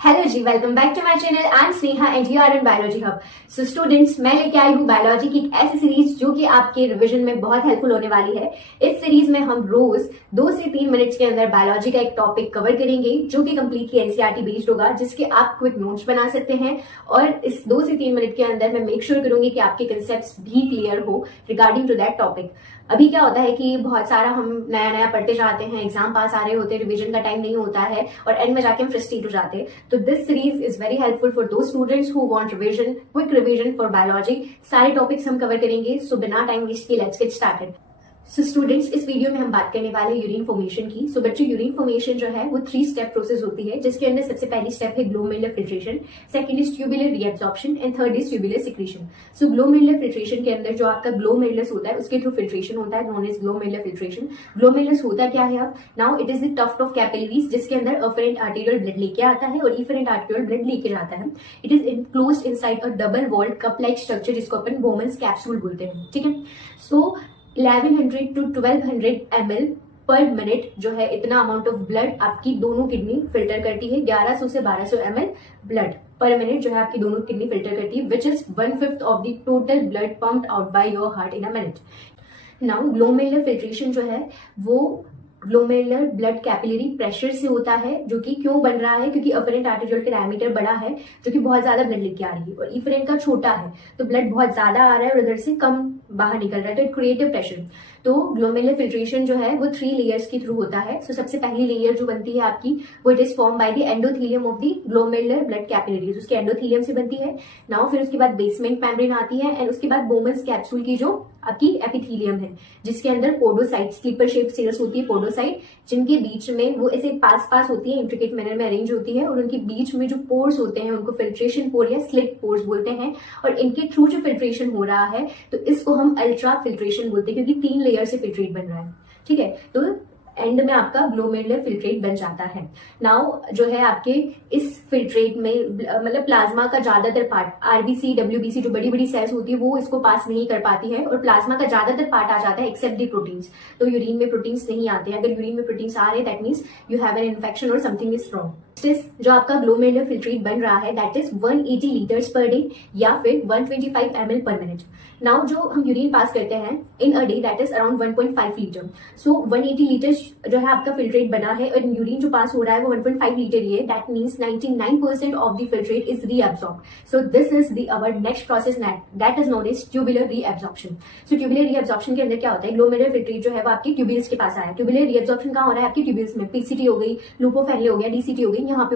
Hello जी, welcome back to my channel. I am Sneha and you are in biology hub. So students, मैं लेके आई हूँ biology की एक ऐसी सीरीज जो कि आपके रिवीजन में बहुत हेल्पफुल होने वाली है। इस सीरीज में हम रोज 2 से 3 मिनट्स के अंदर बायोलॉजी का एक टॉपिक कवर करेंगे जो कि कंप्लीटली एनसीईआरटी बेस्ड होगा, जिसके आप क्विक नोट्स बना सकते हैं। और इस 2 से 3 मिनट के अंदर मैं मेक श्योर करूंगी कि आपके कंसेप्ट भी क्लियर हो रिगार्डिंग टू दैट टॉपिक। अभी क्या होता है कि बहुत सारा हम नया नया पढ़ते जाते हैं, एग्जाम पास आ रहे होते हैं, रिवीजन का टाइम नहीं होता है और एंड में जाके हम फ्रस्ट्रेट हो जाते हैं। तो this series is very helpful for those students who want revision, quick revision for biology. सारे टॉपिक्स हम कवर करेंगे, सो बिना टाइम वेस्ट किए let's get started. So students, इस वीडियो में हम बात करने वाले हैं यूरिन फॉर्मेशन की। सो बच्चों, यूरिन फॉर्मेशन जो है वो 3 स्टेप प्रोसेस होती है, जिसके अंदर सबसे पहली स्टेप है glomerular filtration, second is tubular reabsorption and third is tubular secretion. So glomerular filtration के अंदर जो आपका ग्लोमेरुलस होता है उसके थ्रू फिल्ट्रेशन होता है, known is glomerular filtration. Glomerulus होता क्या है? अब now it is the tuft of capillaries जिसके अंदर अफरेंट आर्टेरियल ब्लड लेके आता है और इफरेंट आर्टेरियल ब्लड लेके जाता है। It is enclosed inside a double walled cup like structure जिसको अपन बोमन्स कैप्सूल बोलते हैं। ठीक है, so 1100 to 1200 ml per minute जो है, इतना अमाउंट ऑफ ब्लड आपकी दोनों किडनी फिल्टर करती है। 1100 से 1200 ml ब्लड पर मिनट जो है आपकी दोनों किडनी फिल्टर करती है, which is 1/5 of the total blood pumped out by your heart in a minute. Now glomerular filtration जो है वो ग्लोमेरुलर ब्लड कैपिलरी प्रेशर से होता है, जो कि क्यों बन रहा है? क्योंकि अफरेंट आर्टेरियल का डायमीटर बड़ा है जो कि बहुत ज्यादा ब्लड लेके आ रही है, और इफरेंट का छोटा है तो ब्लड बहुत ज्यादा आ रहा है और उधर से कम बाहर निकल रहा है, तो इट क्रिएट अ प्रेशर। तो ग्लोमेरुलर फिल्ट्रेशन जो है वो 3 लेयर्स के थ्रू होता है। सो सबसे पहली लेयर जो बनती है आपकी वो it is form by the endothelium of the glomerular blood capillaries, उसके एंडोथेलियम से बनती है। नाउ फिर उसके बाद बेसमेंट मेम्ब्रेन आती है एंड उसके बाद बोमन्स कैप्सूल की जो आपकी एपिथेलियम है, जिसके अंदर पोडोसाइट स्लीपर शेप सेल्स होती है, पोडोसाइट, जिनके बीच में वो ऐसे पास पास होती है, इंट्रिकेट मैनर में अरेंज होती है, और उनके बीच में जो पोर्स होते हैं उनको फिल्ट्रेशन पोर या स्लिट पोर्स बोलते हैं। और इनके थ्रू जो फिल्ट्रेशन हो रहा है तो इसको हम अल्ट्रा फिल्ट्रेशन बोलते हैं, क्योंकि 3 लेयर से फिल्ट्रेट बन रहा है। ठीक है, तो एंड में आपका ग्लोमेरुलर फिल्ट्रेट बन जाता है। नाउ जो है आपके इस फिल्ट्रेट में मतलब प्लाज्मा का ज्यादातर पार्ट, आरबीसी डब्ल्यूबीसी जो बड़ी बड़ी सेल्स होती है वो इसको पास नहीं कर पाती है, और प्लाज्मा का ज्यादातर पार्ट आ जाता है एक्सेप्ट दी प्रोटीन्स। तो यूरिन में प्रोटीन्स नहीं आते हैं। अगर यूरिन में प्रोटीन्स आ रहे हैं that means you have an infection और समथिंग इज रॉन्ग। जो आपका ग्लोमेरुलर फिल्ट्रेट बन रहा है that is 180 litres per day या फिर 125 ml पर मिनट। नाउ जो हम यूरिन पास करते हैं in a day that is around 1.5 litre. So 180 litres जो है आपका फिल्ट्रेट बना है, और यूरिन जो पास हो रहा है वो 1.5 लीटर ही है। That means 99% of the filtrate is reabsorbed. So this is the our next process that is known as tubular reabsorption. So tubular reabsorption के अंदर क्या होता है? ग्लोमेरुलर फिल्ट्रेट जो है वो आपके ट्यूब्यूल्स के पास आया है। ट्यूबुलर रीअब्सॉर्प्शन कहाँ हो रहा है? आपकी ट्यूब्यूल्स में। पीसीटी हो गई, लूपोफेरिया हो गया, डीसीटी हो गई, यहाँ पे